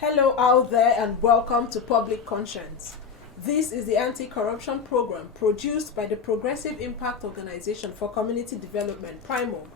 Hello out there and welcome to Public Conscience. This is the anti-corruption program produced by the Progressive Impact Organization for Community Development, PRIMOG.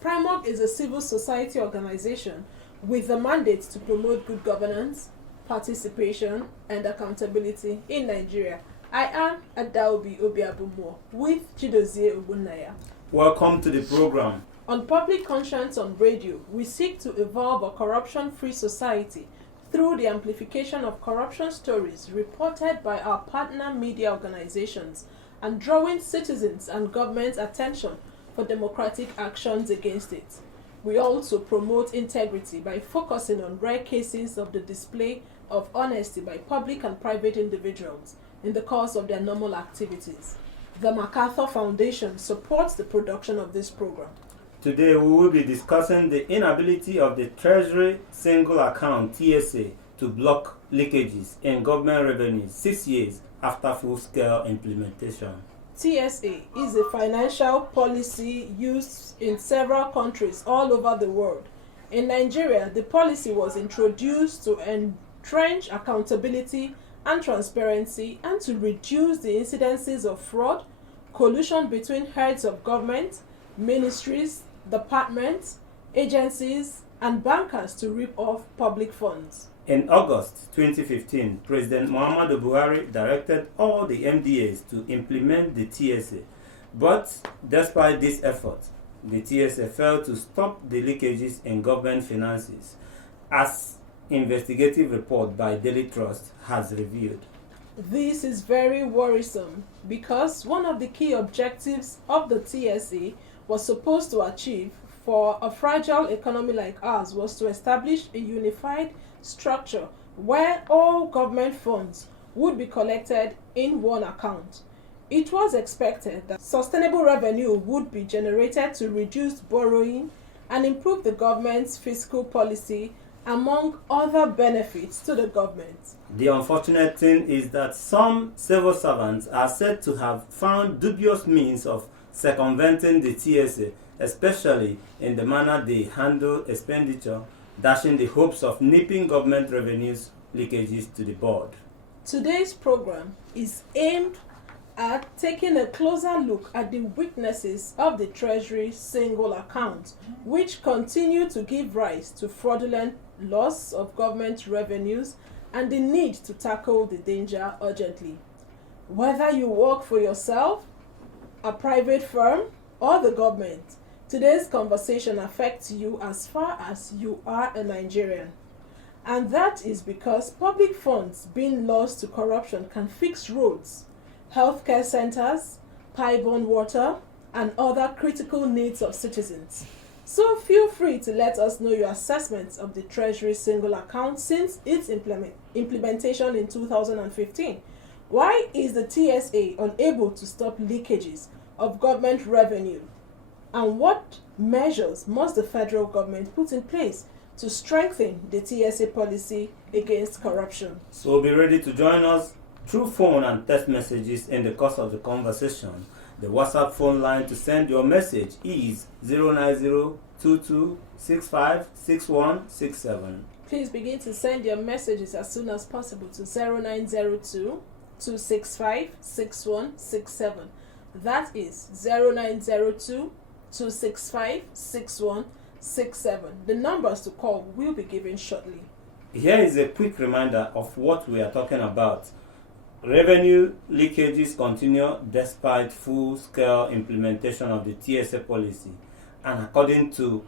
PRIMOG is a civil society organization with the mandate to promote good governance, participation, and accountability in Nigeria. I am Adaobi Obiabumo with Chidozie Ogunaya. Welcome to the program. On Public Conscience on Radio, we seek to evolve a corruption-free society through the amplification of corruption stories reported by our partner media organizations and drawing citizens and government's attention for democratic actions against it. We also promote integrity by focusing on rare cases of the display of honesty by public and private individuals in the course of their normal activities. The MacArthur Foundation supports the production of this program. Today we will be discussing the inability of the Treasury Single Account TSA to block leakages in government revenues 6 years after full-scale implementation. TSA is a financial policy used in several countries all over the world. In Nigeria, the policy was introduced to entrench accountability and transparency and to reduce the incidences of fraud, collusion between heads of government, ministries, departments, agencies, and bankers to rip off public funds. In August 2015, President Muhammadu Buhari directed all the MDAs to implement the TSA. But despite this effort, the TSA failed to stop the leakages in government finances, as investigative report by Daily Trust has revealed. This is very worrisome because one of the key objectives of the TSA was supposed to achieve for a fragile economy like ours was to establish a unified structure where all government funds would be collected in one account. It was expected that sustainable revenue would be generated to reduce borrowing and improve the government's fiscal policy, among other benefits to the government. The unfortunate thing is that some civil servants are said to have found dubious means of circumventing the TSA, especially in the manner they handle expenditure, dashing the hopes of nipping government revenues leakages to the bud. Today's program is aimed at taking a closer look at the weaknesses of the Treasury single account, which continue to give rise to fraudulent loss of government revenues and the need to tackle the danger urgently. Whether you work for yourself, a private firm, or the government, today's conversation affects you as far as you are a Nigerian. And that is because public funds being lost to corruption can fix roads, healthcare centers, pipe-borne water, and other critical needs of citizens. So feel free to let us know your assessments of the Treasury single account since its implementation in 2015. Why is the TSA unable to stop leakages of government revenue? And what measures must the federal government put in place to strengthen the TSA policy against corruption? So be ready to join us through phone and text messages in the course of the conversation. The WhatsApp phone line to send your message is 09022656167. Please begin to send your messages as soon as possible to 0902-265-6167. That is 0902-265-6167. The numbers to call will be given shortly. Here is a quick reminder of what we are talking about. Revenue leakages continue despite full-scale implementation of the TSA policy, and according to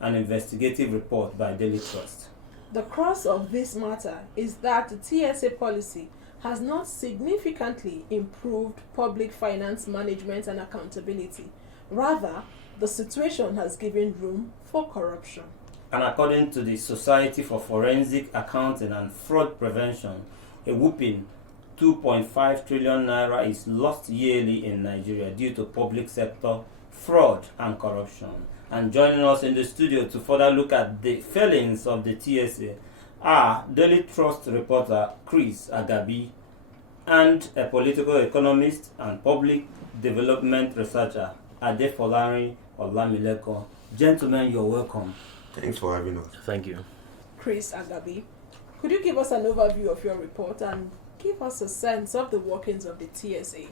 an investigative report by Daily Trust. The crux of this matter is that the TSA policy has not significantly improved public finance management and accountability. Rather, the situation has given room for corruption. And according to the Society for Forensic Accounting and Fraud Prevention, a whopping 2.5 trillion naira is lost yearly in Nigeria due to public sector fraud and corruption. And joining us in the studio to further look at the failings of the TSA are Daily Trust reporter Chris Agabi and a political economist and public development researcher Adefolari Olamileko. Gentlemen, you're welcome. Thanks for having us. Thank you. Chris Agabi. Could you give us an overview of your report and give us a sense of the workings of the TSA?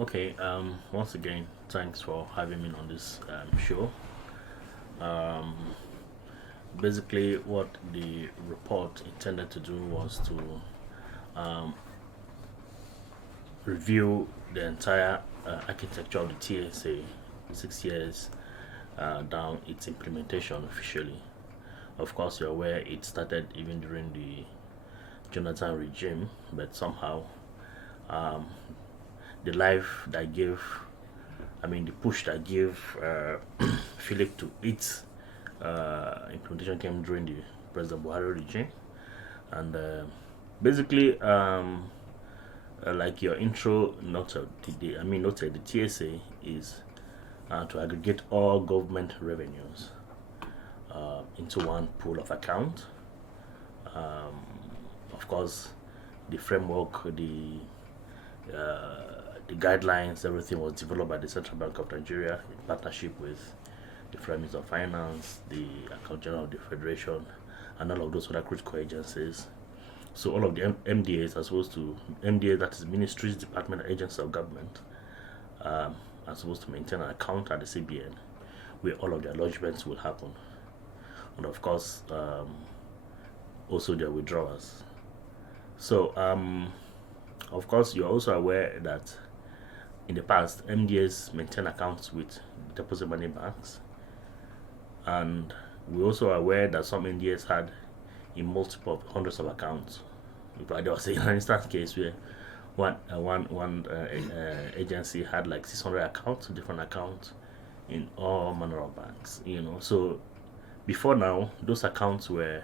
Okay. Once again, thanks for having me on this show. Basically, what the report intended to do was to review the entire architecture of the TSA 6 years down its implementation officially. Of course, you're aware it started even during the Jonathan regime, but somehow the push that gave Philip to its implementation came during the President Buhari regime. And basically, like your intro noted, the TSA is to aggregate all government revenues into one pool of account. Of course, the framework, the guidelines, everything was developed by the Central Bank of Nigeria in partnership with the Federal Ministry of Finance, the Account General of the Federation, and all of those other critical agencies. So all of the MDAs are supposed to, MDA, that is Ministries, Department, Agencies of Government, are supposed to maintain an account at the CBN where all of their lodgements will happen. And of course, also their withdrawals. So, of course, you're also aware that in the past, MDAs maintain accounts with deposit money banks. And we're also aware that some MDAs had in multiple hundreds of accounts. There was an instance case where one agency had like 600 accounts, different accounts in all manner of banks. So before now, those accounts were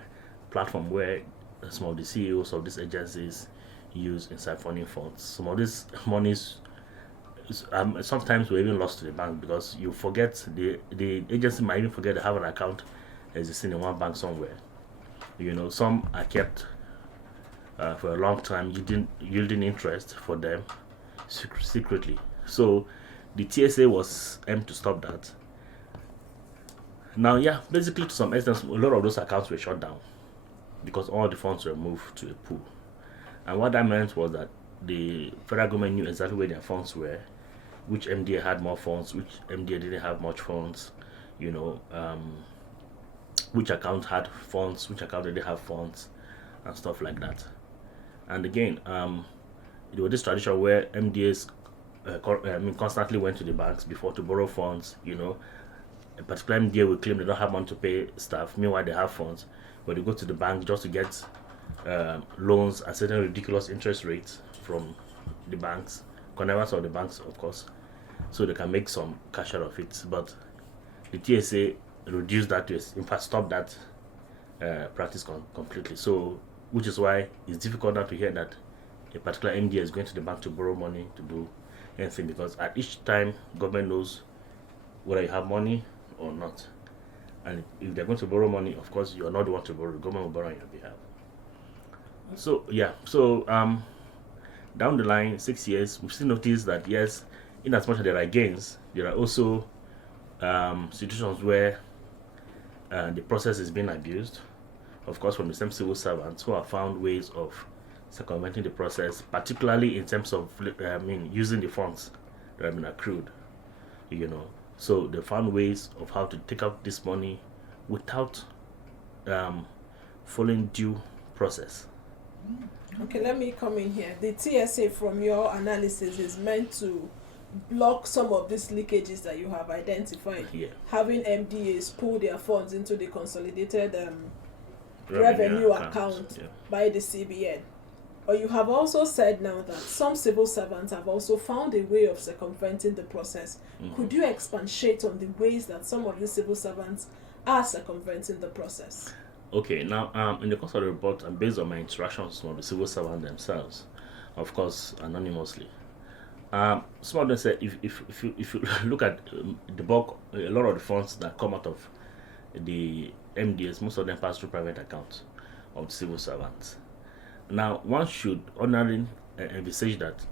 platform where some of the CEOs of these agencies use in siphoning funds. Some of these monies sometimes were even lost to the bank because you forget, the agency might even forget they have an account existing in one bank somewhere. Some are kept for a long time, yielding interest for them secretly. So the TSA was aimed to stop that. Now, basically to some extent, a lot of those accounts were shut down because all the funds were moved to a pool. And what that meant was that the federal government knew exactly where their funds were, which MDA had more funds, which MDA didn't have much funds, which account had funds, which account didn't have funds, and stuff like that. And again, there was this tradition where MDAs constantly went to the banks before to borrow funds. A particular MDA will claim they don't have money to pay staff, meanwhile they have funds, but they go to the bank just to get loans at certain ridiculous interest rates from the banks, connivance of the banks, of course, so they can make some cash out of it. But the TSA reduced that, in fact stopped that practice completely. So, which is why it's difficult now to hear that a particular MDA is going to the bank to borrow money to do anything, because at each time government knows whether you have money or not. And if they're going to borrow money, of course you are not the one to borrow, the government will borrow on your behalf. So down the line, 6 years, we've still noticed that yes, in as much as there are gains, there are also situations where the process is being abused, of course, from the same civil servants who have found ways of circumventing the process, particularly in terms of using the funds that have been accrued. So they found ways of how to take out this money without following due process. Okay, let me come in here. The TSA, from your analysis, is meant to block some of these leakages that you have identified. Having MDAs pull their funds into the consolidated revenue account by the CBN. Or you have also said now that some civil servants have also found a way of circumventing the process. Could you expatiate on the ways that some of the civil servants are circumventing the process? Okay, now in the course of the report, and based on my interactions with the civil servants themselves, of course anonymously, some of them said if you look at the bulk, a lot of the funds that come out of the MDAs, most of them pass through private accounts of the civil servants. Now, one should ordinarily envisage that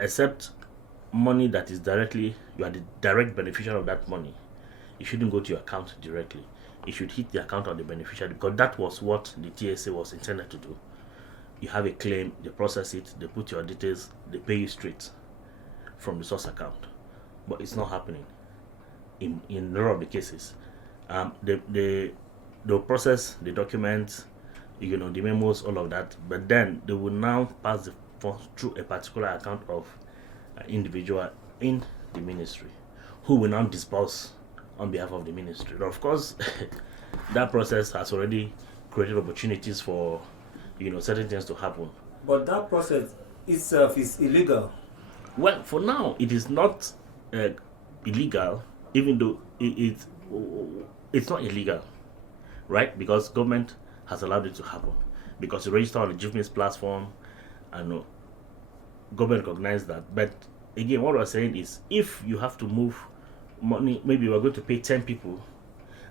except money that is directly, you are the direct beneficiary of that money, it shouldn't go to your account directly. It should hit the account of the beneficiary, because that was what the TSA was intended to do. You have a claim, they process it, they put your details, they pay you straight from the source account. But it's not happening in a lot of the cases. They'll process the documents, the memos, all of that, but then they will now pass the funds through a particular account of an individual in the ministry, who will now disburse on behalf of the ministry. Of course, that process has already created opportunities for certain things to happen. But that process itself is illegal. Well, for now, it is not illegal, even though it's not illegal, right? Because government has allowed it to happen. Because you register on the GIFMIS platform, and government recognizes that. But again, what we're saying is, if you have to move money, maybe we're going to pay 10 people,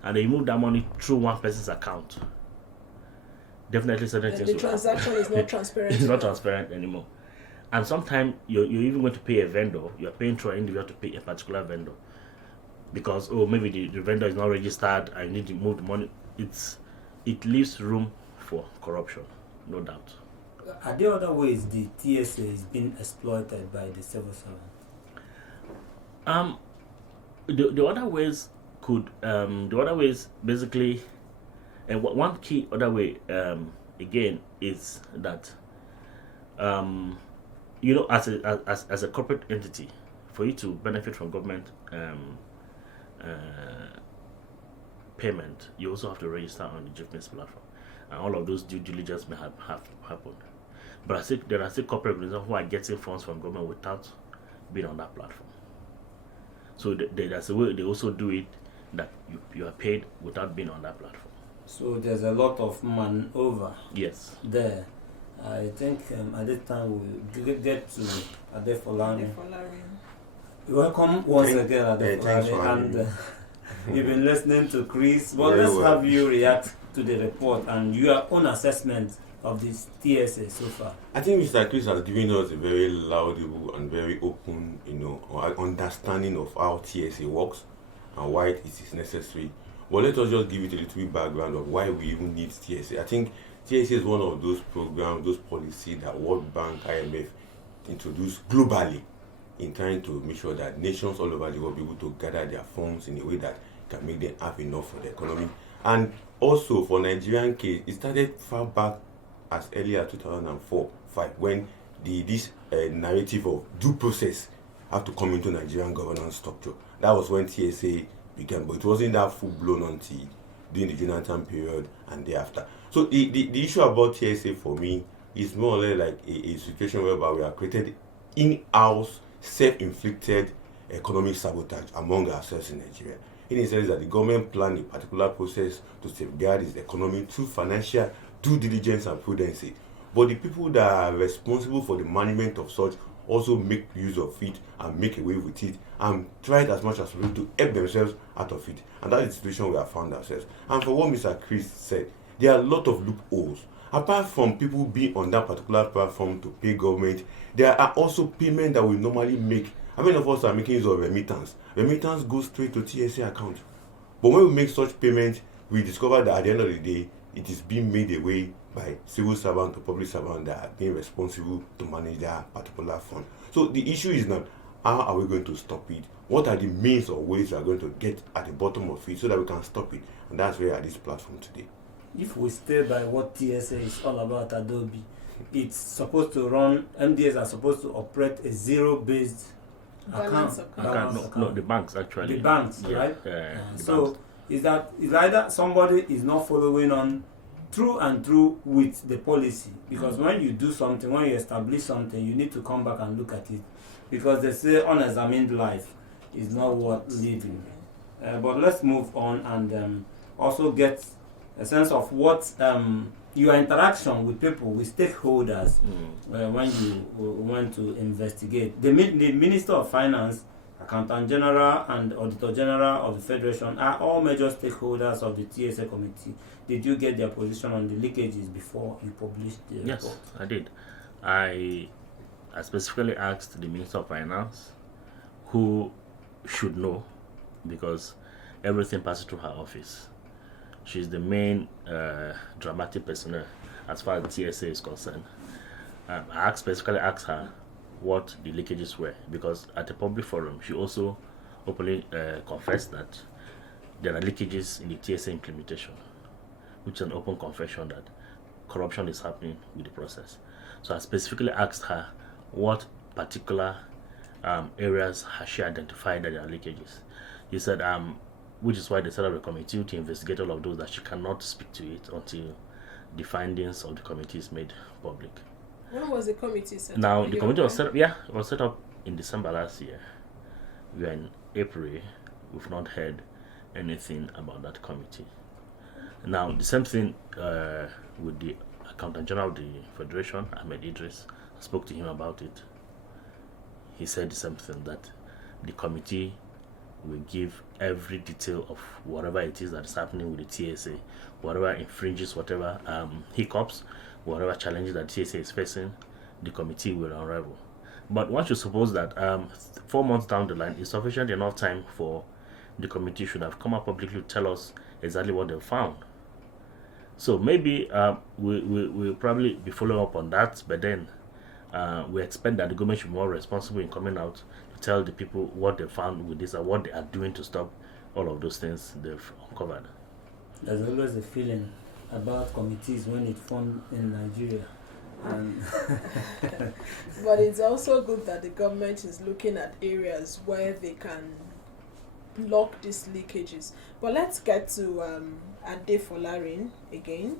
and they move that money through one person's account, definitely certain things the will transaction happen. is not transparent. It's not transparent anymore. And sometimes you're even going to pay a vendor. You're paying through an individual to pay a particular vendor, because maybe the vendor is not registered. I need to move the money. It leaves room for corruption, no doubt. Are there other ways the TSA is being exploited by the civil servant? The other ways basically, and one key other way again is that as a corporate entity, for you to benefit from government payment, you also have to register on the GIFMIS platform, and all of those due diligence may have happened. But I think there are still corporate organizations who are getting funds from government without being on that platform. So that's the way they also do it, that you are paid without being on that platform. So there's a lot of maneuver. Yes. There. I think at this time we'll get to Adefolani. Welcome once again, Adefolani. And you've been listening to Chris. Well, let's have you react to the report and your own assessment of this TSA so far. I think Mr. Chris has given us a very laudable and very open, understanding of how TSA works and why it is necessary. But let us just give it a little bit background of why we even need TSA. I think TSA is one of those programs, those policies that World Bank, IMF introduced globally in trying to make sure that nations all over the world be able to gather their funds in a way that can make them have enough for the economy. And also for Nigerian case, it started far back as early as 2004-5 when this narrative of due process had to come into Nigerian governance structure. That was when TSA began, but it wasn't that full-blown until during the Jonathan period and thereafter. So the issue about TSA for me is more or less like a situation whereby we have created in-house, self-inflicted economic sabotage among ourselves in Nigeria. In the sense that the government planned a particular process to safeguard its economy through financial due diligence and prudence. But the people that are responsible for the management of such also make use of it and make away with it and try as much as possible to help themselves out of it. And that is the situation we have found ourselves. And for what Mr. Chris said, there are a lot of loopholes. Apart from people being on that particular platform to pay government, there are also payments that we normally make. How many of us are making use of remittance? Remittance goes straight to TSA account. But when we make such payments, we discover that at the end of the day, it is being made away by civil servants or public servants that are being responsible to manage that particular fund. So the issue is not how are we going to stop it? What are the means or ways we are going to get at the bottom of it so that we can stop it? And that's where we are at this platform today. If we stay by what TSA is all about, Adobe, it's supposed to run, MDs are supposed to operate a zero-based account. No, the banks actually. The banks, yeah, right? So banks. Is either somebody is not following on through and through with the policy, because when you do something, when you establish something, you need to come back and look at it, because they say unexamined life is not worth living. But let's move on and also get a sense of what your interaction with people, with stakeholders, when you want to investigate. The Minister of Finance, Accountant General, and Auditor General of the Federation are all major stakeholders of the TSA committee. Did you get their position on the leakages before you published the report? Yes, I did. I specifically asked the Minister of Finance, who should know, because everything passes through her office. She's the main dramatic personnel as far as TSA is concerned. I specifically asked her what the leakages were, because at a public forum she also openly confessed that there are leakages in the TSA implementation, which is an open confession that corruption is happening with the process. So I specifically asked her what particular areas has she identified that there are leakages. He said, which is why they set up a committee to investigate all of those, that she cannot speak to it until the findings of the committee is made public. When was the committee set up? Now, the committee was set up, it was set up in December last year. We are in April, we've not heard anything about that committee. Now, the same thing with the Accountant General of the Federation, Ahmed Idris. I spoke to him about it. He said the same thing, that the committee will give every detail of whatever it is that is happening with the TSA, whatever infringes, whatever hiccups, whatever challenges that TSA is facing, the committee will unravel. But one should suppose that 4 months down the line is sufficient enough time for the committee should have come up publicly to tell us exactly what they found. So maybe we'll probably be following up on that, but then we expect that the government should be more responsible in coming out to tell the people what they found with this and what they are doing to stop all of those things they've uncovered. There's always a feeling about committees when it formed in Nigeria. But it's also good that the government is looking at areas where they can block these leakages. But let's get to Ade Folarin again.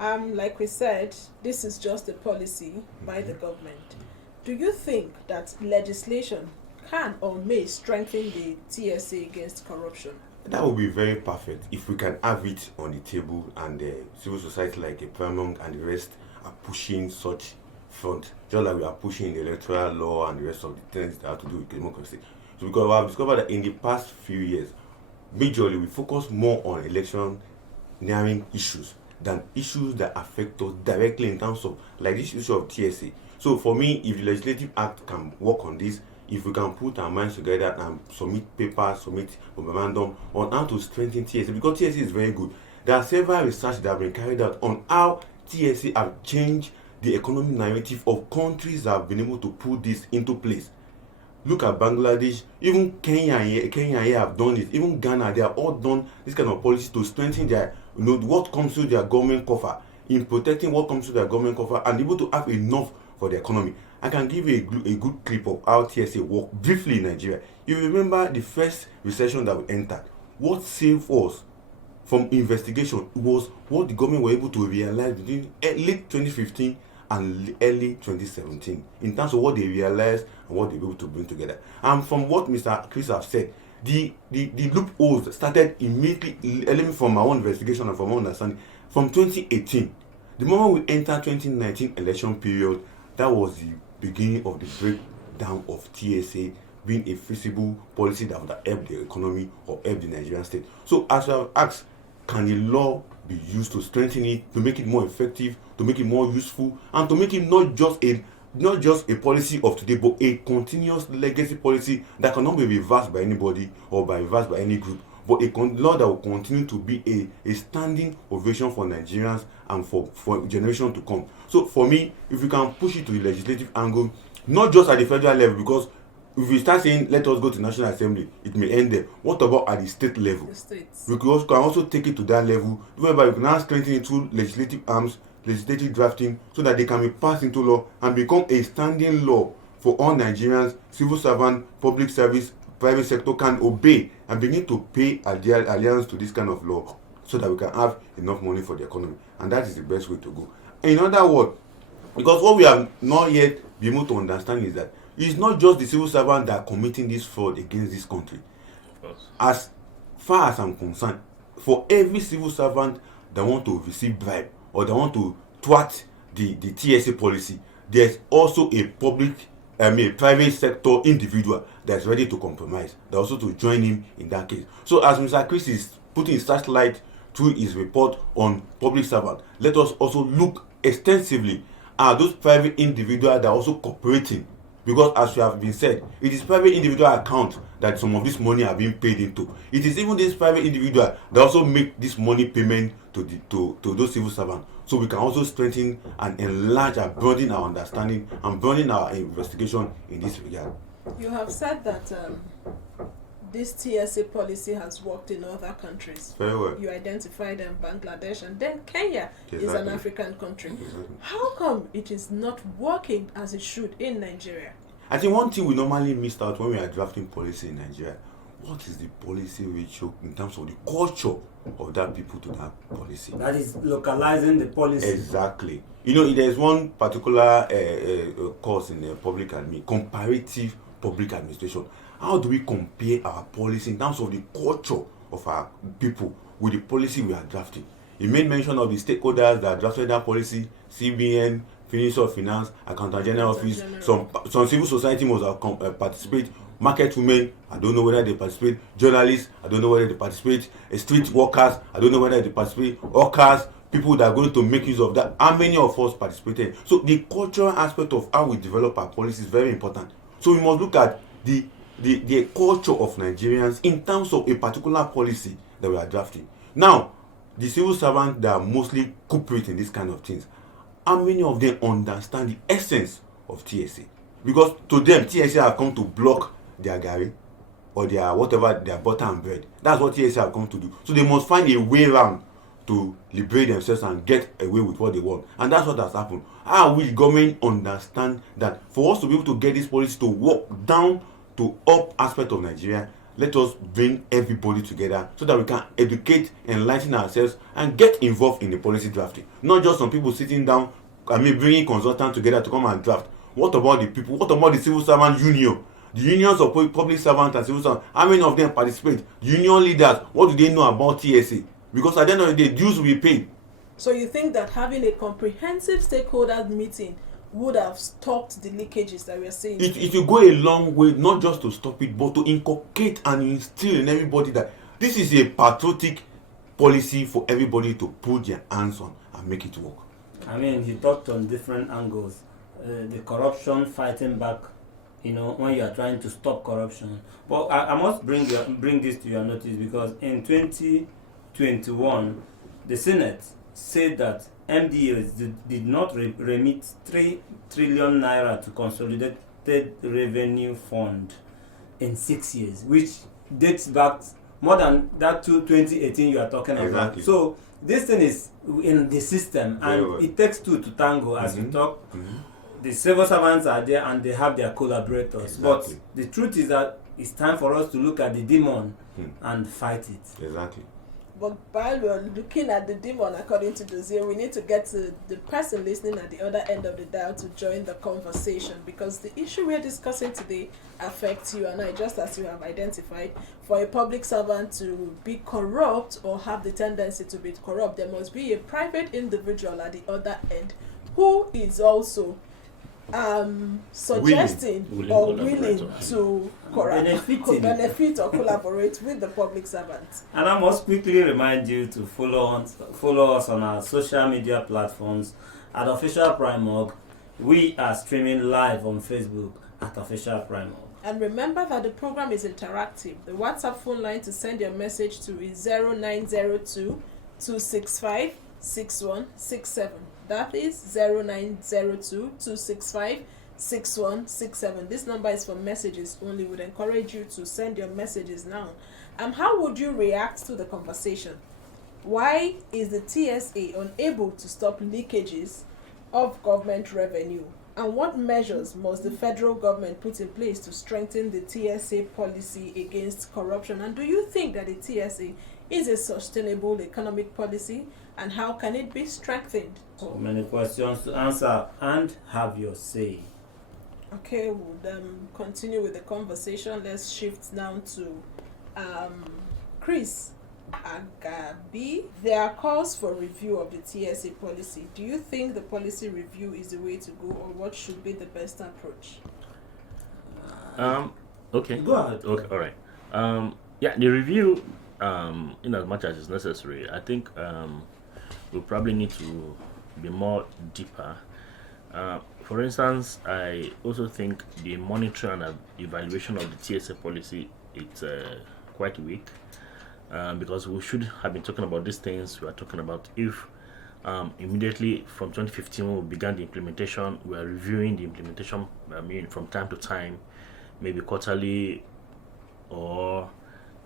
Like we said, this is just a policy by the government. Do you think that legislation can or may strengthen the TSA against corruption? That would be very perfect if we can have it on the table, and civil society like a Paramount and the rest are pushing such front, just like we are pushing the electoral law and the rest of the things that have to do with democracy. So because we have discovered that in the past few years, majorly we focus more on election-nearing issues than issues that affect us directly in terms of, like this issue of TSA. So for me, if the Legislative Act can work on this, if we can put our minds together and submit papers, submit memorandum on how to strengthen TSA, because TSA is very good. There are several research that have been carried out on how TSA have changed the economic narrative of countries that have been able to put this into place. Look at Bangladesh, even Kenya here have done it, even Ghana, they have all done this kind of policy to strengthen their, what comes through their government cover, in protecting what comes through their government cover, and able to have enough for the economy. I can give you a good clip of how TSA worked briefly in Nigeria. You remember the first recession that we entered. What saved us from investigation was what the government were able to realize between late 2015 and early 2017 in terms of what they realized and what they were able to bring together. And from what Mr. Chris have said, the loopholes started immediately, from my own investigation and from my own understanding, from 2018. The moment we entered 2019 election period, that was the beginning of the breakdown of TSA being a feasible policy that would help the economy or help the Nigerian state. So as I have asked, can the law be used to strengthen it, to make it more effective, to make it more useful, and to make it not just a policy of today, but a continuous legacy policy that cannot be reversed by anybody or reversed by any group, but a law that will continue to be a standing ovation for Nigerians and for generations to come. So for me, if we can push it to the legislative angle, not just at the federal level, because if we start saying let us go to National Assembly, it may end there. What about at the state level? The states. We can also take it to that level, whereby we can now strengthen it through legislative arms, legislative drafting, so that they can be passed into law and become a standing law for all Nigerians, civil servants, public service, private sector can obey and begin to pay allegiance to this kind of law, so that we can have enough money for the economy. And that is the best way to go. In other words, because what we have not yet been able to understand is that it's not just the civil servants that are committing this fraud against this country. As far as I'm concerned, for every civil servant that want to receive bribe or that want to thwart the TSA policy, there's also a private sector individual that's ready to compromise, that also to join him in that case. So as Mr. Chris is putting his searchlight through his report on public servants, let us also look extensively at those private individuals that are also cooperating, because as you have been said, it is private individual account that some of this money are being paid into. It is even this private individual that also make this money payment to those civil servants. So we can also strengthen and enlarge and broaden our understanding and broaden our investigation in this regard. You have said that this TSA policy has worked in other countries. Very well. You identified Bangladesh, and then Kenya is an Exactly. African country. Exactly. How come it is not working as it should in Nigeria? I think one thing we normally missed out when we are drafting policy in Nigeria, what is the policy ratio in terms of the culture of that people to that policy? That is localizing the policy. Exactly. You know, there is one particular course in public admin, comparative public administration. How do we compare our policy in terms of the culture of our people with the policy we are drafting? You made mention of the stakeholders that drafted that policy, CBN, Ministry of Finance, Accountant General Office, some civil society must participate, market women, I don't know whether they participate, journalists, I don't know whether they participate, street workers, I don't know whether they participate, hawkers, people that are going to make use of that. How many of us participated? So the cultural aspect of how we develop our policy is very important. So we must look at the culture of Nigerians in terms of a particular policy that we are drafting. Now, the civil servants that are mostly culprit in this kind of things, how many of them understand the essence of TSA? Because to them, TSA have come to block their garri or their whatever, their butter and bread. That's what TSA have come to do. So they must find a way around to liberate themselves and get away with what they want. And that's what has happened. How will government understand that for us to be able to get this policy to work down to up aspect of Nigeria, let us bring everybody together so that we can educate, enlighten ourselves, and get involved in the policy drafting. Not just some people sitting down, bringing consultants together to come and draft. What about the people? What about the civil servant union? The unions of public servants and civil servants, how many of them participate? The union leaders, what do they know about TSA? Because at the end of the day, dues will be paid. So you think that having a comprehensive stakeholders meeting would have stopped the leakages that we are seeing? It will go a long way, not just to stop it, but to inculcate and instill in everybody that this is a patriotic policy for everybody to put their hands on and make it work. I mean, he talked on different angles. The corruption, fighting back, when you are trying to stop corruption. But I must bring this to your notice, because in 2021, the Senate said that MDAs did not remit 3 trillion naira to Consolidated Revenue Fund in 6 years, which dates back more than that to 2018 you are talking about. Exactly. So this thing is in the system, and it takes two to tango, as we talk. The civil servants are there and they have their collaborators. Exactly. But the truth is that it's time for us to look at the demon and fight it. Exactly. But while we're looking at the demon, according to Dozier, we need to get to the person listening at the other end of the dial to join the conversation, because the issue we're discussing today affects you and I, just as you have identified. For a public servant to be corrupt or have the tendency to be corrupt, there must be a private individual at the other end who is also suggesting or willing to benefit or collaborate with the public servant. And I must quickly remind you to follow us on our social media platforms at Official Prime. We are streaming live on Facebook at Official Prime. And remember that the program is interactive. The WhatsApp phone line to send your message to is 0902 265 6167. That is 0902 265 6167. This number is for messages only. Would encourage you to send your messages now. How would you react to the conversation? Why is the TSA unable to stop leakages of government revenue? And what measures must the federal government put in place to strengthen the TSA policy against corruption? And do you think that the TSA is a sustainable economic policy? And how can it be strengthened? So many questions to answer, and have your say. Okay, we'll continue with the conversation. Let's shift now to Chris Agabi. There are calls for review of the TSA policy. Do you think the policy review is the way to go, or what should be the best approach? Okay. Go ahead. Okay, all right. The review, in as much as it's necessary, I think we'll probably need to be more deeper. For instance, I also think the monitoring and evaluation of the TSA policy it's quite weak, because we should have been talking about these things. We are talking about if immediately from 2015 when we began the implementation, we are reviewing the implementation. I mean, from time to time, maybe quarterly or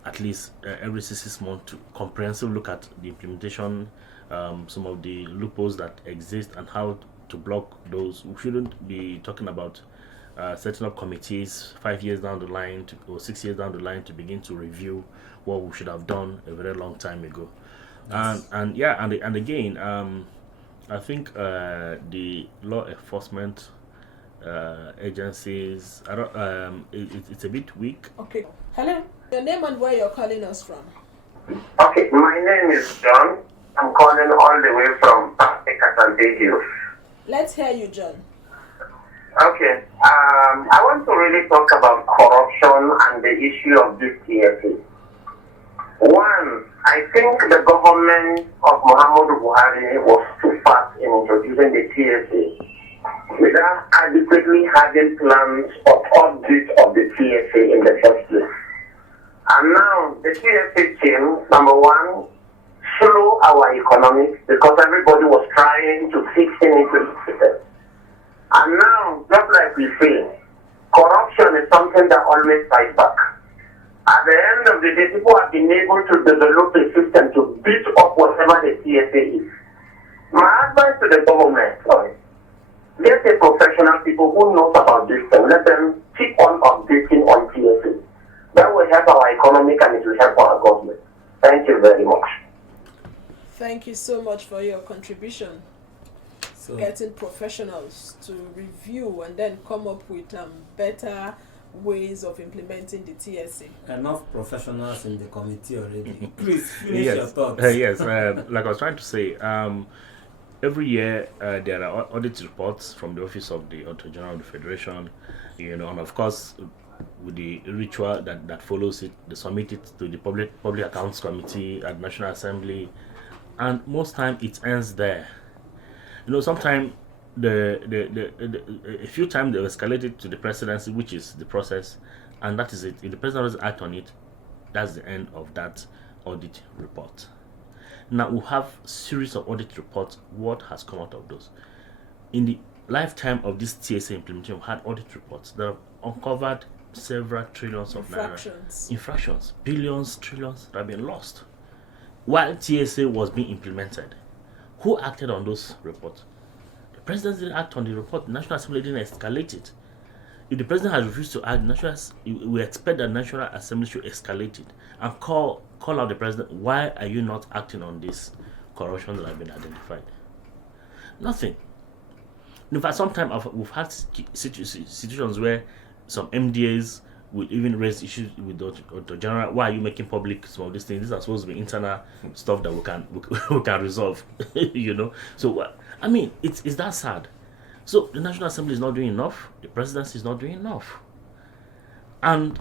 at least every 6 months, to comprehensive look at the implementation, some of the loopholes that exist and how to block those. We shouldn't be talking about setting up committees 5 years down the line or 6 years down the line to begin to review what we should have done a very long time ago. Yes. And again, I think the law enforcement agencies, I don't, it's a bit weak. Okay. Hello. Your name and where you're calling us from? Okay, my name is John. I'm calling all the way from Catandidio. Let's hear you, John. Okay, I want to really talk about corruption and the issue of this TSA. One, I think the government of Muhammadu Buhari was too fast in introducing the TSA without adequately having plans of audit of the TSA in the first place. And now the TSA team, number one, slow our economy because everybody was trying to fix it into the system. And now, just like we say, corruption is something that always fights back. At the end of the day, people have been able to develop a system to beat up whatever the TSA is. My advice to the government, get the professional people who know about this thing. Let them keep on updating on TSA. That will help our economy and it will help our government. Thank you very much. Thank you so much for your contribution. So, Getting professionals to review and then come up with better ways of implementing the TSA. enough professionals in the committee already. Please finish Yes. your thoughts. Yes. Like I was trying to say, every year there are audit reports from the Office of the Auditor General of the Federation, and of course, with the ritual that follows it, they submit it to the Public Accounts Committee at National Assembly, and most time it ends there. Sometimes a few times they escalate it to the presidency, which is the process, and that is it. If the president doesn't act on it, that's the end of that audit report. Now we have series of audit reports. What has come out of those? In the lifetime of this TSA implementation, we had audit reports that have uncovered several trillions of infractions, billions, trillions that have been lost while TSA was being implemented. Who acted on those reports? The president didn't act on the report. The National Assembly didn't escalate it. If the president has refused to act, we expect the National Assembly should escalate it and call out the president. Why are you not acting on this corruption that have been identified? Nothing. In fact, sometimes we've had situations where some MDAs will even raise issues with the general. Why are you making public some of these things? These are supposed to be internal stuff that we can resolve. So I mean, it's that sad. So the National Assembly is not doing enough. The presidency is not doing enough. And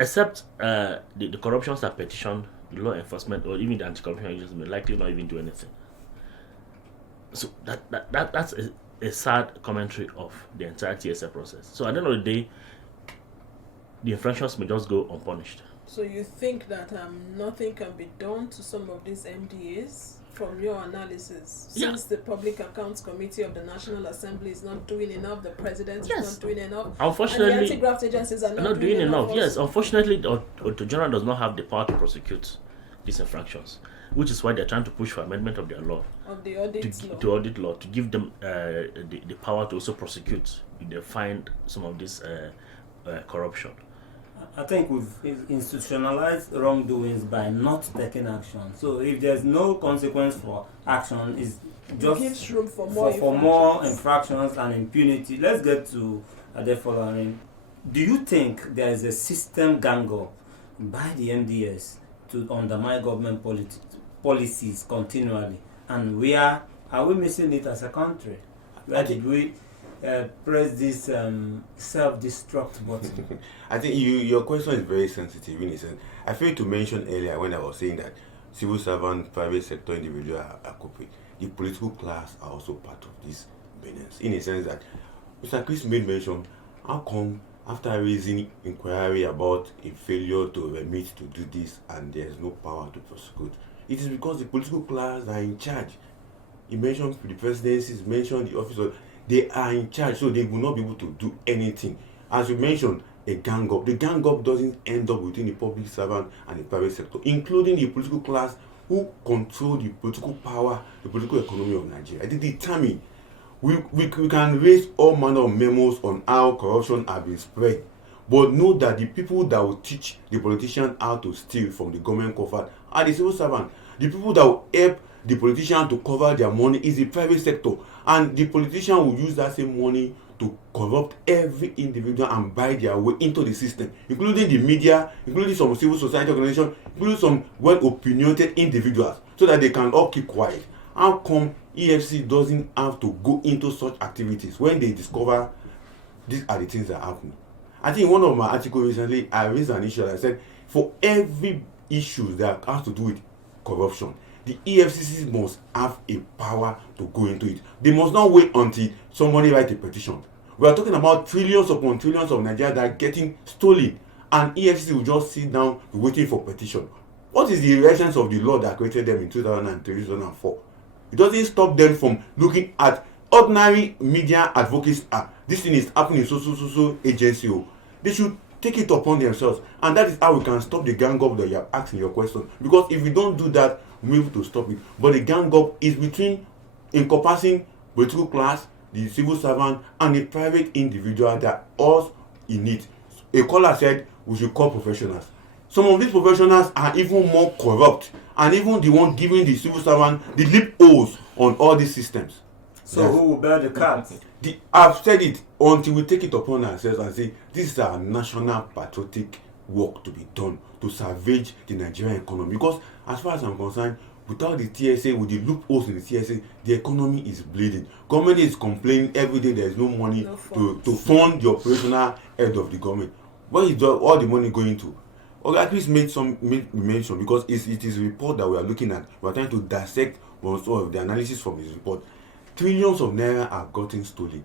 except the corruptions that petition the law enforcement or even the anti-corruption agencies may likely not even do anything. So that's a sad commentary of the entire TSA process. So at the end of the day, the infractions may just go unpunished. So you think that nothing can be done to some of these MDAs from your analysis? Since the Public Accounts Committee of the National Assembly is not doing enough, the President is not doing enough, unfortunately, and the anti-graft agencies are not doing enough. Yes, unfortunately, the Auditor General does not have the power to prosecute these infractions, which is why they're trying to push for amendment of their law. Of the audit law. To audit law, to give them the power to also prosecute if they find some of this corruption. I think we've institutionalized wrongdoings by not taking action. So if there's no consequence for action, it's just gives room for more infractions and impunity. Let's get to the following. Do you think there is a system gang up by the MDS to undermine government policies continually? And where are we missing it as a country? Where did we press this self-destruct button? I think your question is very sensitive in a sense. I failed to mention earlier when I was saying that civil servant, private sector individual are culprit. The political class are also part of this incompetence, in a sense that Mr. Chris made mention, how come after raising inquiry about a failure to remit to do this and there's no power to prosecute? It is because the political class are in charge. He mentioned the presidencies, mentioned the officers, they are in charge, so they will not be able to do anything. As you mentioned, a gang up. The gang up doesn't end up within the public servant and the private sector, including the political class who control the political power, the political economy of Nigeria. They determine. We can raise all manner of memos on how corruption has been spread, but know that the people that will teach the politician how to steal from the government coffers are the civil servants. The people that will help the politician to cover their money is the private sector, and the politician will use that same money to corrupt every individual and buy their way into the system, including the media, including some civil society organizations, including some well-opinionated individuals, so that they can all keep quiet. How come EFC doesn't have to go into such activities when they discover these are the things that happen? I think in one of my articles recently, I raised an issue that I said, for every issue that has to do with corruption, the EFCC must have a power to go into it. They must not wait until somebody writes a petition. We are talking about trillions upon trillions of Nigeria that are getting stolen, and EFCC will just sit down waiting for petition. What is the essence of the law that created them in 2003, 2004? It doesn't stop them from looking at ordinary media advocates. This thing is happening in so agency. They should take it upon themselves, and that is how we can stop the gang up that you are asking your question. Because if we don't do that, we'll be able to stop it. But the gang up is between encompassing political class, the civil servant, and the private individual that all in it. A caller said we should call professionals. Some of these professionals are even more corrupt, and even the one giving the civil servant the loopholes on all these systems. So who will bear the cat? I've said it until we take it upon ourselves and say this is our national patriotic work to be done to salvage the Nigerian economy. Because as far as I'm concerned, without the TSA, with the loopholes in the TSA, the economy is bleeding. Government is complaining every day there is no money to fund the operational head of the government. Where is all the money going to? At least made mention, because it is a report that we are looking at. We are trying to dissect some of the analysis from this report. Trillions of naira are gotten stolen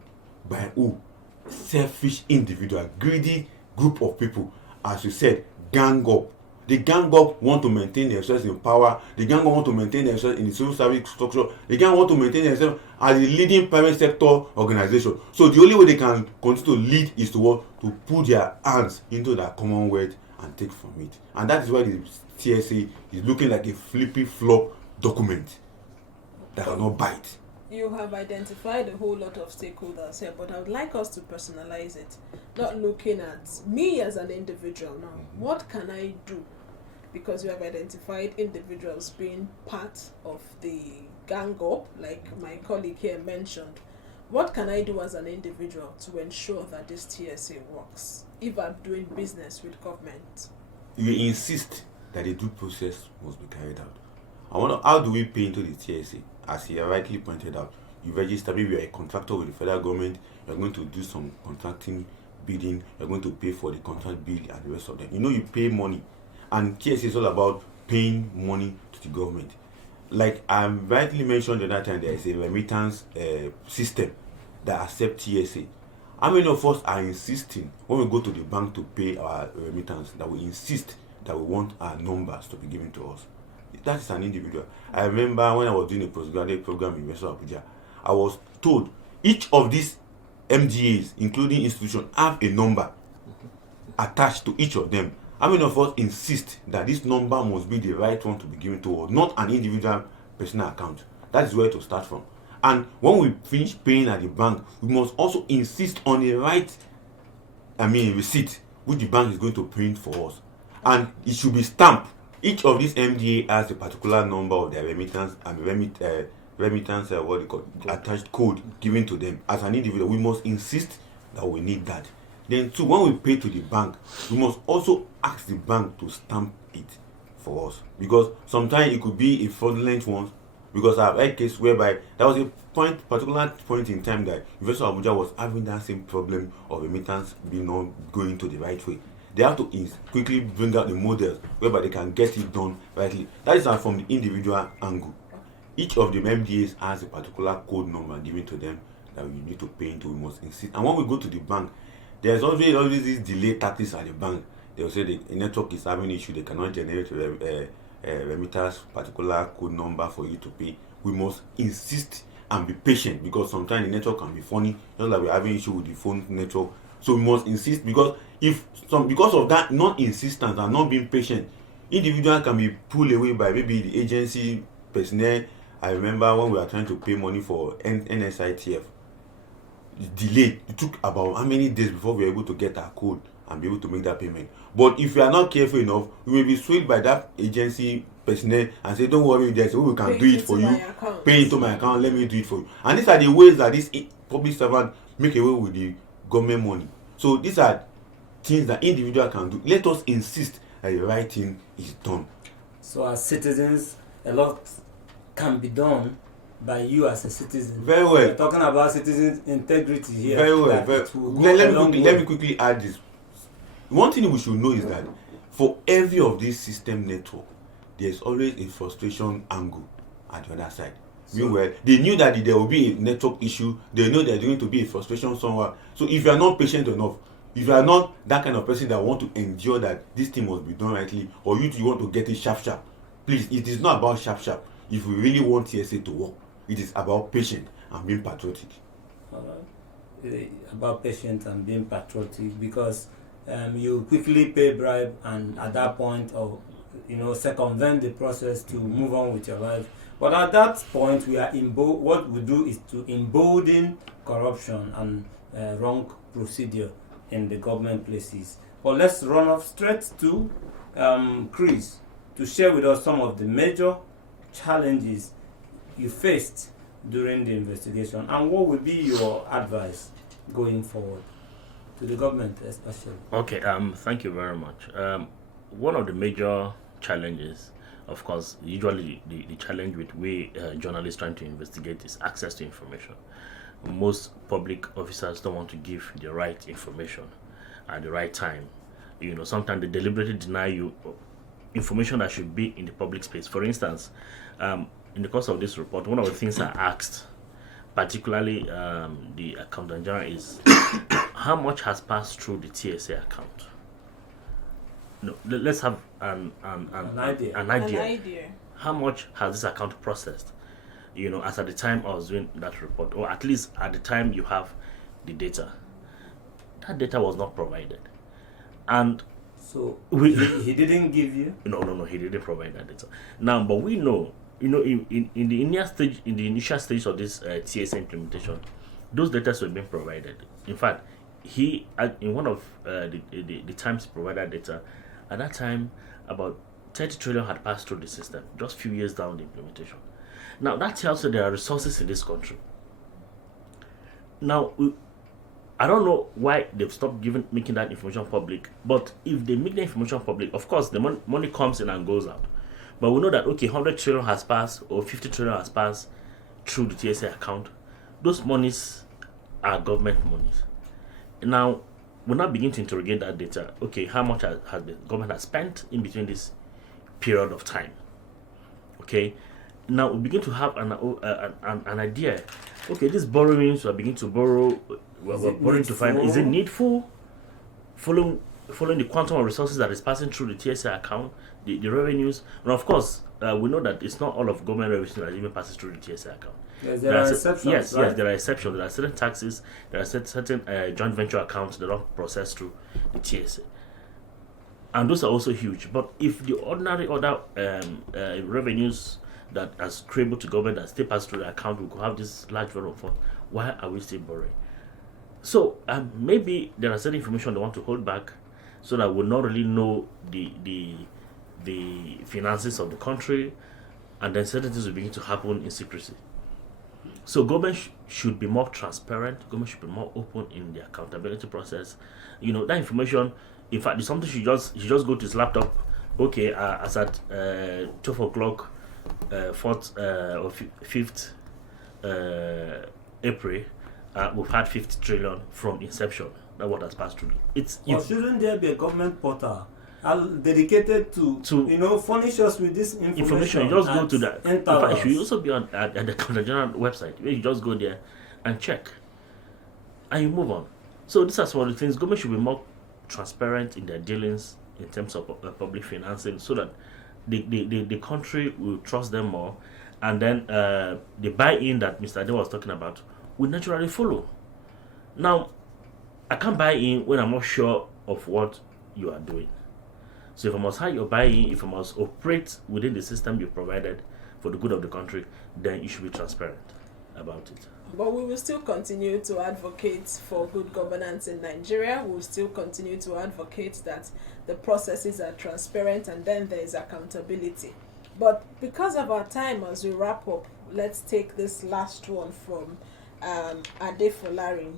by who? Selfish individual, greedy group of people. As you said, gang up. The gang up want to maintain themselves in power. The gang up want to maintain themselves in the civil service structure. The gang want to maintain themselves as the leading private sector organization. So the only way they can continue to lead is to put their hands into their commonwealth and take from it. And that is why the TSA is looking like a flippy flop document that cannot bite. You have identified a whole lot of stakeholders here, but I would like us to personalize it, not looking at me as an individual now. What can I do? Because you have identified individuals being part of the gang up, like my colleague here mentioned. What can I do as an individual to ensure that this TSA works if I'm doing business with government? You insist that the due process must be carried out. How do we pay into the TSA? As he rightly pointed out, you register, maybe you are a contractor with the federal government, you're going to do some contracting bidding, you're going to pay for the contract bill and the rest of them. You pay money. And TSA is all about paying money to the government. Like I rightly mentioned the other time, there is a remittance system that accepts TSA. How many of us are insisting when we go to the bank to pay our remittance that we insist that we want our numbers to be given to us? That is an individual. I remember when I was doing a postgraduate program in University of Abuja, I was told each of these MGAs, including institutions, have a number attached to each of them. How many of us insist that this number must be the right one to be given to us, not an individual personal account? That is where to start from. And when we finish paying at the bank, we must also insist on the right, receipt, which the bank is going to print for us. And it should be stamped. Each of these MDA has a particular number of their remittance and remittance attached code given to them. As an individual, we must insist that we need that. Then too, when we pay to the bank, we must also ask the bank to stamp it for us, because sometimes it could be a fraudulent one. Because I've had a case whereby there was a particular point in time that University of Abuja was having that same problem of remittance being not going to the right way. They have to quickly bring out the models whereby they can get it done rightly. That is from the individual angle. Each of the MDAs has a particular code number given to them that you need to pay into. We must insist. And when we go to the bank, there's always this delay tactics at the bank. They'll say the network is having issue. They cannot generate remittance particular code number for you to pay. We must insist and be patient, because sometimes the network can be funny, just like we're having issue with the phone network. So we must insist, because because of that non-insistence and not being patient, individual can be pulled away by maybe the agency personnel. I remember when we were trying to pay money for NSITF, delayed. It took about how many days before we were able to get our code and be able to make that payment. But if we are not careful enough, we will be swayed by that agency personnel and say, don't worry, there's a way we can do it for you. Pay into my account, let me do it for you. And these are the ways that this public servant make away with the government money. So these are things that individual can do. Let us insist that the right thing is done. So as citizens, a lot can be done by you as a citizen. Very well. We're talking about citizen integrity here. Very well. Let me quickly add this. One thing we should know is that for every of these system network, there's always a frustration angle at the other side. Meanwhile, they knew that there will be a network issue. They know there's going to be a frustration somewhere. So if you are not patient enough, if you are not that kind of person that want to endure that this thing must be done rightly, or you want to get it sharp, please, it is not about sharp. If we really want TSA to work, it is about patience and being patriotic. About patience and being patriotic, because you quickly pay bribe, and at that point, or circumvent the process to move on with your life. But at that point, what we do is to embolden corruption and wrong procedure in the government places. But let's run off straight to Chris to share with us some of the major challenges you faced during the investigation, and what will be your advice going forward to the government especially. Okay, thank you very much. One of the major challenges, of course, usually the challenge with journalists trying to investigate is access to information. Most public officers don't want to give the right information at the right time. Sometimes they deliberately deny you information that should be in the public space. For instance, in the course of this report, one of the things I asked, particularly the Accountant General, is how much has passed through the TSA account. Let's have an idea. How much has this account processed? As at the time I was doing that report, or at least at the time you have the data. That data was not provided, and so he didn't give you. No, he didn't provide that data. Now, but we know, in the initial stage of this TSA implementation, those data were being provided. In fact, he in one of the times he provided data, at that time about 30 trillion had passed through the system, just a few years down the implementation. Now that tells you there are resources in this country. Now I don't know why they've stopped making that information public, but if they make the information public, of course the money comes in and goes out. But we know that 100 trillion has passed or 50 trillion has passed through the TSA account. Those monies are government monies. Now we now begin to interrogate that data. Okay, how much has the government has spent in between this period of time? Okay, now we begin to have an idea. Okay, these borrowings, we are beginning to borrow. We're borrowing to find, is it needful? Following the quantum of resources that is passing through the TSA account, the revenues, and of course, we know that it's not all of government revenue that even passes through the TSA account. Yes, there are exceptions. Yes, right? Yes, there are exceptions. There are certain taxes, there are certain joint venture accounts that don't process through the TSA. And those are also huge. But if the ordinary other revenues that are scraped to government that still pass through the account, we could have this large volume of funds, why are we still borrowing? So maybe there are certain information they want to hold back so that we'll not really know the finances of the country, and then certain things will begin to happen in secrecy. So government should be more transparent. Government should be more open in the accountability process. That information, in fact, it's something you just go to his laptop. Okay, as at 12 o'clock, 4th or 5th April, we've had 50 trillion from inception. That's what has passed through. Shouldn't there be a government portal dedicated to furnish us with this information? You just go to that. In fact, it should also be at the Accountant General website, where you just go there and check. and you move on. So these are some of the things. Government should be more transparent in their dealings in terms of public financing, so that the country will trust them more, and then the buy-in that Mr. Ade was talking about will naturally follow. Now, I can't buy in when I'm not sure of what you are doing. So if I must have your buy-in, if I must operate within the system you provided for the good of the country, then you should be transparent about it. But we will still continue to advocate for good governance in Nigeria. We will still continue to advocate that the processes are transparent and then there is accountability. But because of our time, as we wrap up, let's take this last one from Ade Folarin.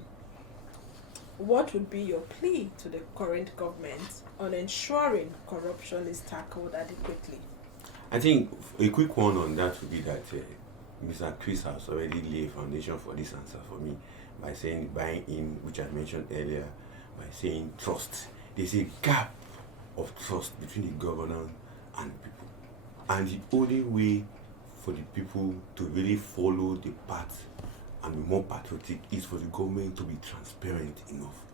What would be your plea to the current government on ensuring corruption is tackled adequately? I think a quick one on that would be that Mr. Chris has already laid a foundation for this answer for me by saying buying in, which I mentioned earlier, by saying trust. There's a gap of trust between the government and the people. And the only way for the people to really follow the path and be more patriotic is for the government to be transparent enough.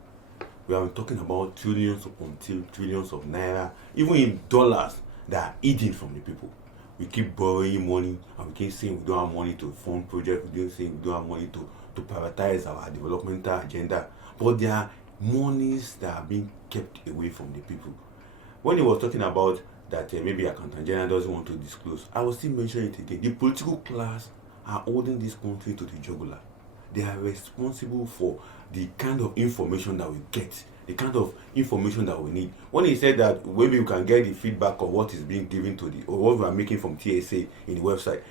We are talking about trillions upon trillions of naira, even in dollars, that are eating from the people. We keep borrowing money and we keep saying we don't have money to fund projects, we keep saying we don't have money to prioritize our developmental agenda. But there are monies that are being kept away from the people. When he was talking about that maybe Accountant General doesn't want to disclose, I will still mention it again. The political class are holding this country to the jugular. They are responsible for the kind of information that we get, the kind of information that we need. When he said that maybe we can get the feedback of what is being given to or what we are making from TSA in the website,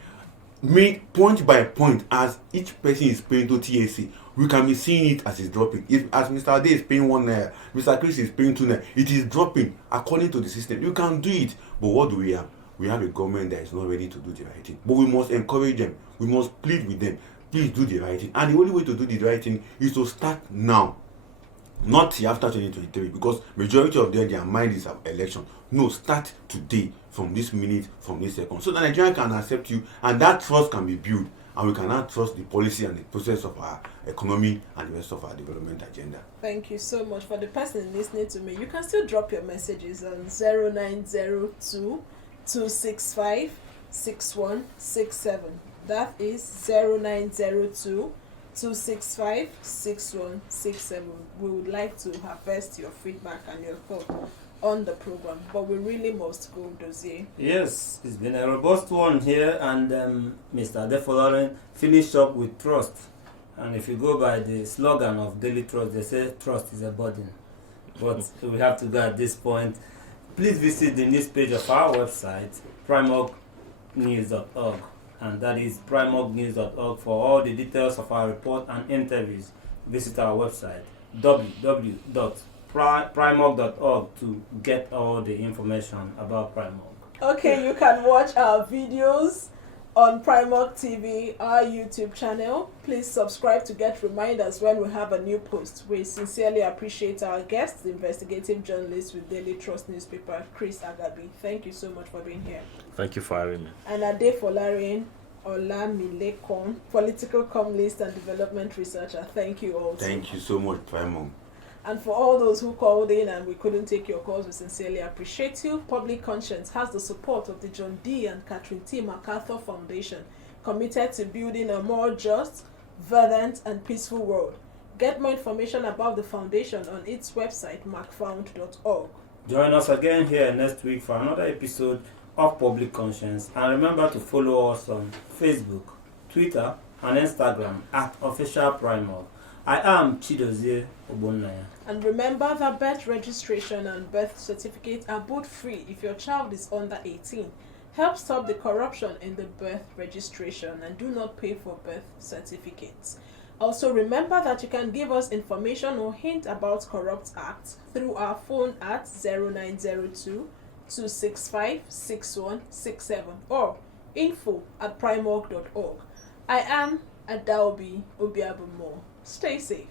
make point by point as each person is paying to TSA, we can be seeing it as it's dropping. If as Mr. Ade is paying 1 naira, Mr. Chris is paying 2 naira, it is dropping according to the system. You can do it, but what do we have? We have a government that is not ready to do the right thing. But we must encourage them. We must plead with them. Please do the right thing. And the only way to do the right thing is to start now. Not after 2023, because majority of them, their mind is election. No, start today, from this minute, from this second. So that Nigeria can accept you and that trust can be built. And we cannot trust the policy and the process of our economy and the rest of our development agenda. Thank you so much. For the person listening to me, you can still drop your messages on 0902 265 6167. That is 0902 265 6167. We would like to harvest your feedback and your thought on the program, but we really must go, Dozier. Yes, it's been a robust one here, and Mr. Ade Folarin finished up with trust. And if you go by the slogan of Daily Trust, they say trust is a burden. But we have to go at this point. Please visit the news page of our website, primorgnews.org, and that is primorgnews.org for all the details of our report and interviews. Visit our website, www.primorg.org, to get all the information about Primorg. Okay, you can watch our videos on Primorg TV, our YouTube channel. Please subscribe to get reminders when we have a new post. We sincerely appreciate our guest, the investigative journalist with Daily Trust newspaper, Chris Agabi. Thank you so much for being here. Thank you for having me. And Ade Folarin Olamilekon, political columnist and development researcher. Thank you all. Thank you so much, Primorg. And for all those who called in and we couldn't take your calls, we sincerely appreciate you. Public Conscience has the support of the John D. and Catherine T. MacArthur Foundation, committed to building a more just, verdant, and peaceful world. Get more information about the foundation on its website, macfound.org. Join us again here next week for another episode of Public Conscience. And remember to follow us on Facebook, Twitter, and Instagram at Official Primorg. I am Chidozie Obonnaya. And remember that birth registration and birth certificate are both free if your child is under 18. Help stop the corruption in the birth registration and do not pay for birth certificates. Also remember that you can give us information or hint about corrupt acts through our phone at 0902 265 6167 or info@primorg.org. I am Adaobi Obiabumo. Stay safe.